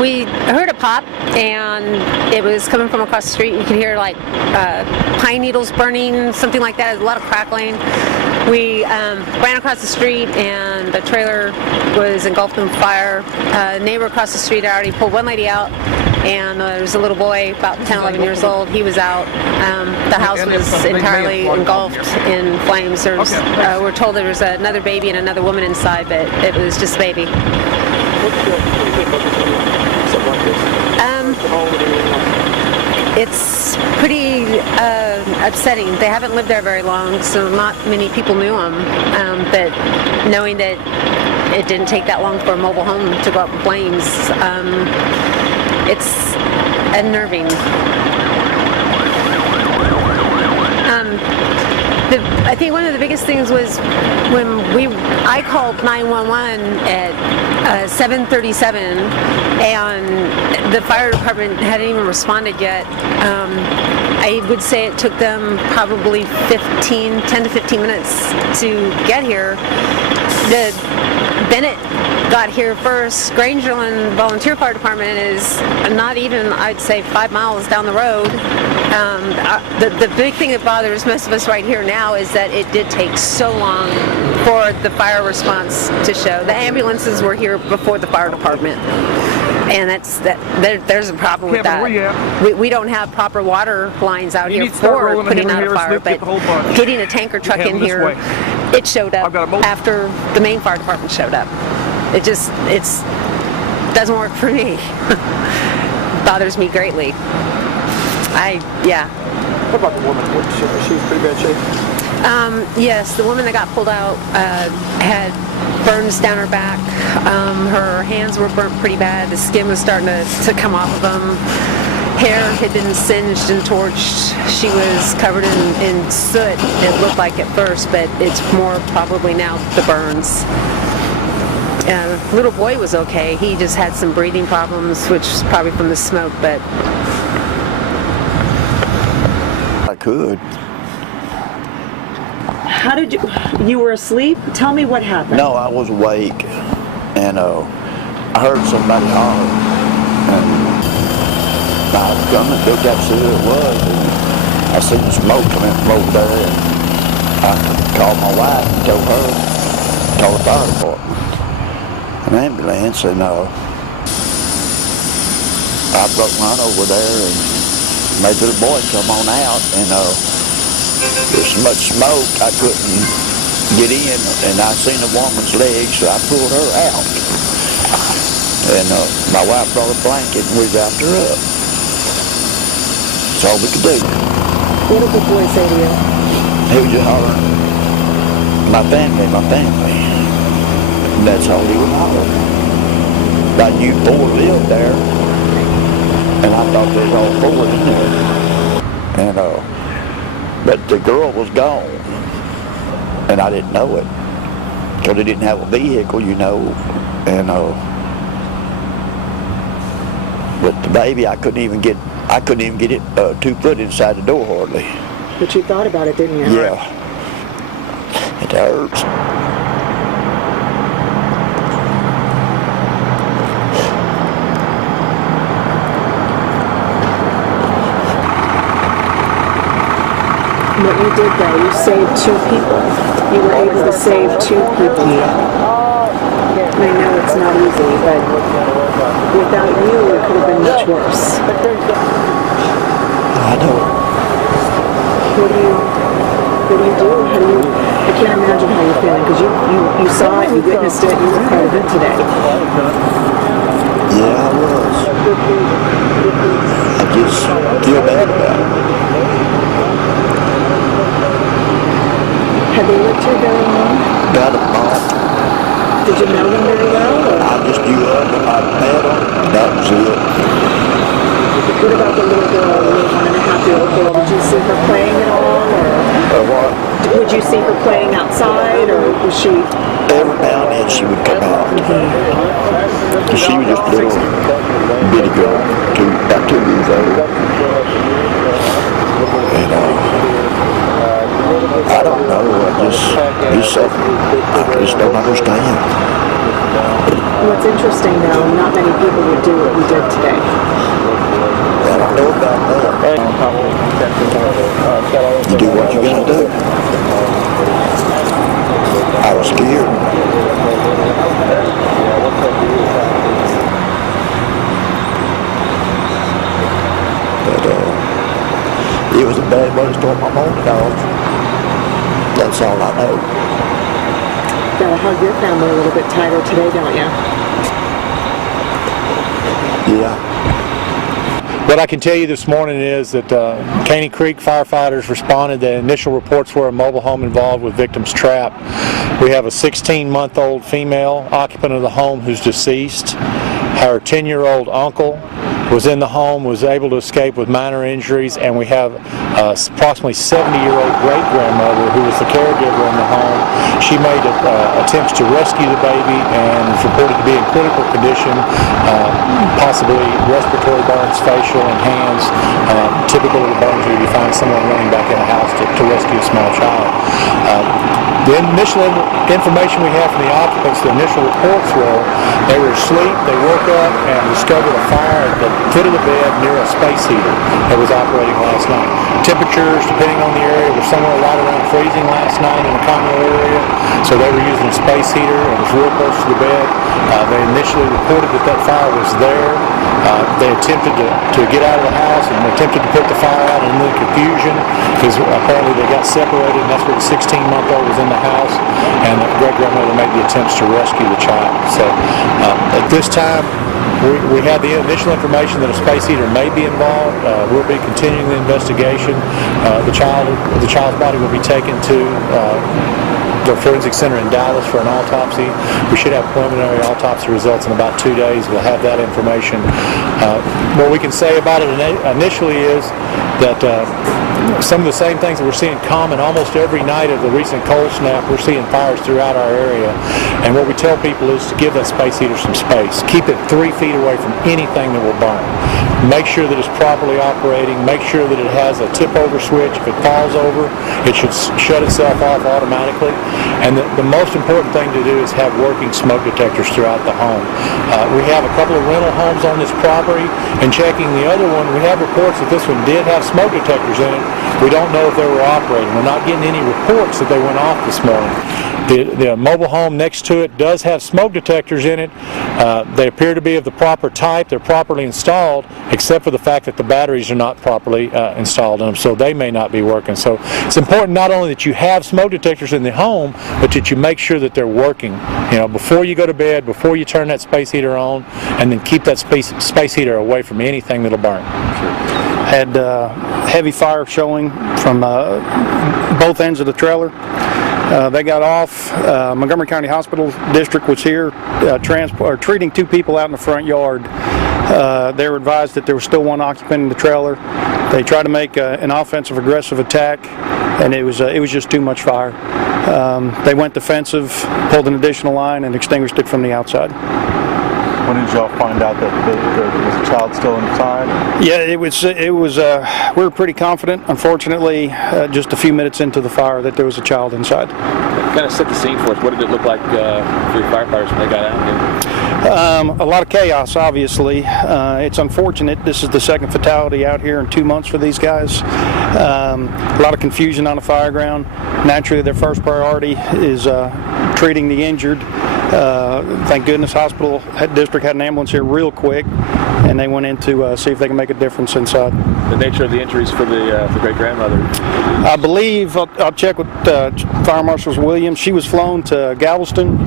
We heard a pop, and it was coming from across the street. You could hear like pine needles burning, something like that. A lot of crackling. We ran across the street, and the trailer was engulfed in fire. A neighbor across the street had already pulled one lady out, and there was a little boy about 10, 11 years old. He was out. The house was entirely engulfed in flames. We're told there was another baby and another woman inside, but it was just a baby. It's pretty upsetting. They haven't lived there very long, so not many people knew them. But knowing that it didn't take that long for a mobile home to go up in flames, it's unnerving. I think one of the biggest things was when I called 911 at 7:37, and the fire department hadn't even responded yet. I would say it took them probably 10 to 15 minutes to get here. Bennett got here first. Grangerland Volunteer Fire Department is not even, I'd say, 5 miles down the road. The big thing that bothers most of us right here now is that it did take so long for the fire response to show. The ambulances were here before the fire department, and there's a problem with that. We don't have proper water lines out here for putting out a fire, but getting a tanker truck in here, it showed up after the main fire department showed up. It doesn't work for me. It bothers me greatly. What about the woman? She's in pretty bad shape? Yes, the woman that got pulled out had burns down her back. Her hands were burnt pretty bad. The skin was starting to come off of them. Hair had been singed and torched. She was covered in soot, it looked like at first, but it's more probably now the burns. Little boy was okay. He just had some breathing problems, which is probably from the smoke, but I could. How did you were asleep? Tell me what happened. No, I was awake, and I heard somebody holler, and I was coming, looked up to see who it was, and I seen the smoke coming from over there, and I called my wife and told the fire department, an ambulance, and I broke mine over there and made the boy come on out, and there's so much smoke I couldn't get in, and I seen a woman's leg, so I pulled her out. And my wife brought a blanket and we wrapped her up. That's all we could do. What did the boy say to you? He was just hollering, my family. And that's all he was hollering. I knew 4 lived there, and I thought there was all 4 in there. And but the girl was gone, and I didn't know it, because they didn't have a vehicle, you know, and but the baby, I couldn't even get it 2 foot inside the door hardly. But you thought about it, didn't you? Yeah, it hurts. What you did though, you saved 2 people. You were able to save 2 people. I know it's not easy, but without you, it could have been much worse. I know. What do you do? I can't imagine how you're feeling, because you saw it, you witnessed it, you were part of it today. Yeah, I was. I just feel bad about it. Have they lived here very long? About a month. Did you know them very well? Or? I just knew of them, I met them, that was it. What about the little girl, the 1.5-year-old girl? Did you see her playing at all? Or what? Would you see her playing outside, or was she? Every now and then she would come out. Mm-hmm. She was just a little bitty girl, about 2 years old. And I don't know, I just don't understand. What's interesting though, not many people would do what we did today. I don't know about that. You do what you gotta do. I was scared. But it was a bad way to start my morning off. That's all I know. Gotta hug your family a little bit tighter today, don't you? Yeah. What I can tell you this morning is that Caney Creek firefighters responded. The initial reports were a mobile home involved with victims trapped. We have a 16-month-old female occupant of the home who's deceased. Her 10-year-old uncle was in the home, was able to escape with minor injuries, and we have approximately 70-year-old great-grandmother who was the caregiver in the home. She made attempts to rescue the baby and is reported to be in critical condition, possibly respiratory burns, facial and hands, typical of the burns where you find someone running back in a house to rescue a small child. The initial information we have from the occupants, the initial reports were they were asleep, they woke up and discovered a fire at the foot of the bed near a space heater that was operating last night. Temperatures, depending on the area, were somewhere right around freezing last night in the common area, so they were using a space heater and it was real close to the bed. They initially reported that fire was there. They attempted to get out of the house and attempted to put the fire out, and then confusion because apparently they got separated, and that's where the 16-month-old was in the house, and the great-grandmother made the attempts to rescue the child. So at this time, we have the initial information that a space heater may be involved. We'll be continuing the investigation. The child's body will be taken to the forensic center in Dallas for an autopsy. We should have preliminary autopsy results in about 2 days. We'll have that information. What we can say about it initially is that some of the same things that we're seeing common almost every night of the recent cold snap, we're seeing fires throughout our area. And what we tell people is to give that space heater some space. Keep it 3 feet away from anything that will burn. Make sure that it's properly operating. Make sure that it has a tip-over switch. If it falls over, it should shut itself off automatically. And the most important thing to do is have working smoke detectors throughout the home. We have a couple of rental homes on this property, and checking the other one, we have reports that this one did have smoke detectors in it. We don't know if they were operating. We're not getting any reports that they went off this morning. The mobile home next to it does have smoke detectors in it. They appear to be of the proper type. They're properly installed, except for the fact that the batteries are not properly installed in them, so they may not be working. So it's important not only that you have smoke detectors in the home, but that you make sure that they're working. You know, before you go to bed, before you turn that space heater on, and then keep that space heater away from anything that'll burn. Had heavy fire showing from both ends of the trailer. They got off. Montgomery County Hospital District was here treating 2 people out in the front yard. They were advised that there was still 1 occupant in the trailer. They tried to make an offensive aggressive attack, and it was just too much fire. They went defensive, pulled an additional line, and extinguished it from the outside. When did y'all find out that was the child still inside? Yeah, it was. We were pretty confident. Unfortunately, just a few minutes into the fire, that there was a child inside. Kind of set the scene for us. What did it look like for your firefighters when they got out here? A lot of chaos, obviously. It's unfortunate. This is the 2nd fatality out here in 2 months for these guys. A lot of confusion on the fire ground. Naturally, their first priority is treating the injured. Thank goodness Hospital District had an ambulance here real quick, and they went in to see if they can make a difference inside. The nature of the injuries for the great-grandmother? I believe, I'll check with Fire Marshal Williams. She was flown to Galveston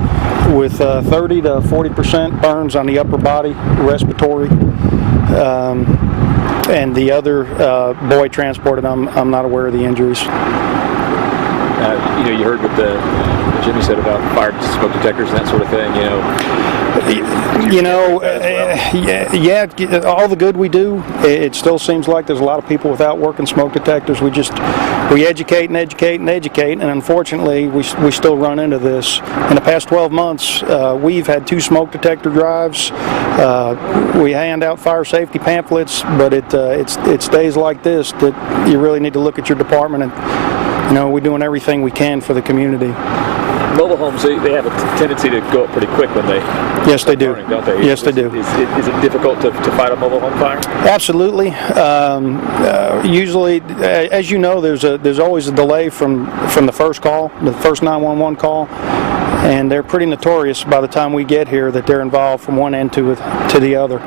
with 30 to 40% burns on the upper body, respiratory. And the other boy transported, I'm not aware of the injuries. You heard what Jimmy said about fire smoke detectors and that sort of thing, Yeah, all the good we do, it still seems like there's a lot of people without working smoke detectors. We educate and educate and educate, and unfortunately we still run into this. In the past 12 months, we've had 2 smoke detector drives. We hand out fire safety pamphlets, but it's days like this that you really need to look at your department, and we're doing everything we can for the community. Mobile homes, they have a tendency to go up pretty quick when they Yes, they do. burning, don't they? Yes, they do. Is it difficult to fight a mobile home fire? Absolutely. Usually, as you know, there's always a delay from the first call, the first 911 call, and they're pretty notorious by the time we get here that they're involved from one end to the other.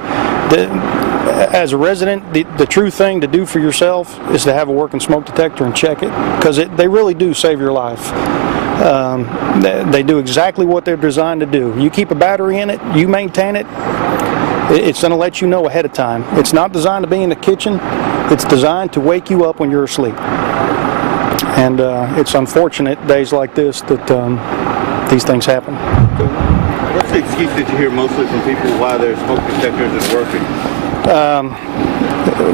As a resident, the true thing to do for yourself is to have a working smoke detector and check it, because they really do save your life. They do exactly what they're designed to do. You keep a battery in it, you maintain it, it's going to let you know ahead of time. It's not designed to be in the kitchen, it's designed to wake you up when you're asleep. And it's unfortunate days like this that these things happen. What's the excuse that you hear mostly from people why their smoke detectors isn't working?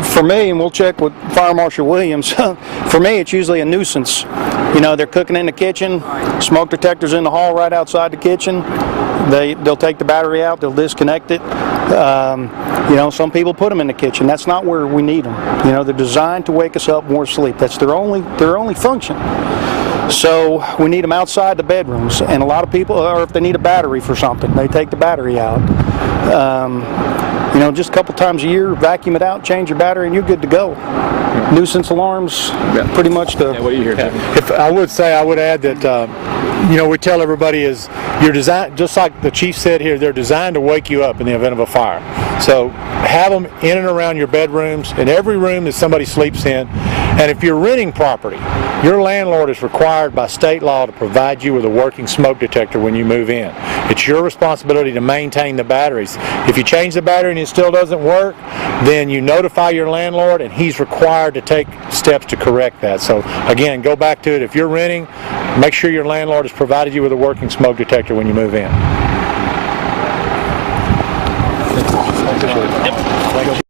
For me, and we'll check with Fire Marshal Williams, for me it's usually a nuisance. You know, they're cooking in the kitchen, smoke detectors in the hall right outside the kitchen. They'll take the battery out, they'll disconnect it. You know, some people put them in the kitchen. That's not where we need them. You know, they're designed to wake us up when we're asleep. That's their only function. So we need them outside the bedrooms, and a lot of people, or if they need a battery for something, they take the battery out. You know, just a couple times a year, vacuum it out, change your battery, and you're good to go. Nuisance alarms, pretty much the... Yeah, what do you hear, Jimmy? If I would add that, you know, we tell everybody is you're designed, just like the chief said here, they're designed to wake you up in the event of a fire. So have them in and around your bedrooms, in every room that somebody sleeps in. And if you're renting property, your landlord is required by state law to provide you with a working smoke detector when you move in. It's your responsibility to maintain the batteries. If you change the battery and it still doesn't work, then you notify your landlord and he's required to take steps to correct that. So again, go back to it. If you're renting, make sure your landlord has provided you with a working smoke detector when you move in.